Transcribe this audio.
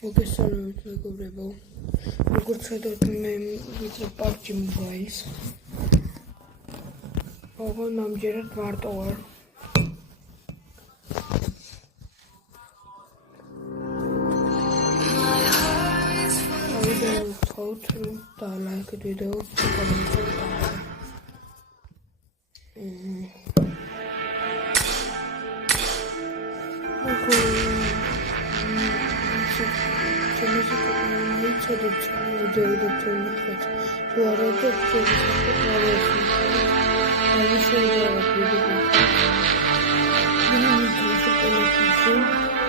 მოგესალმებით მეგობრებო. როგორც ხედავთ, მე ვიწევ PUBG Mobile-ს. ოღონდ ამჯერად მარტო ვარ. ვიდეო გთხოვთ და ლაიქეთ ვიდეოს და კომენტარით დააყენეთ. Video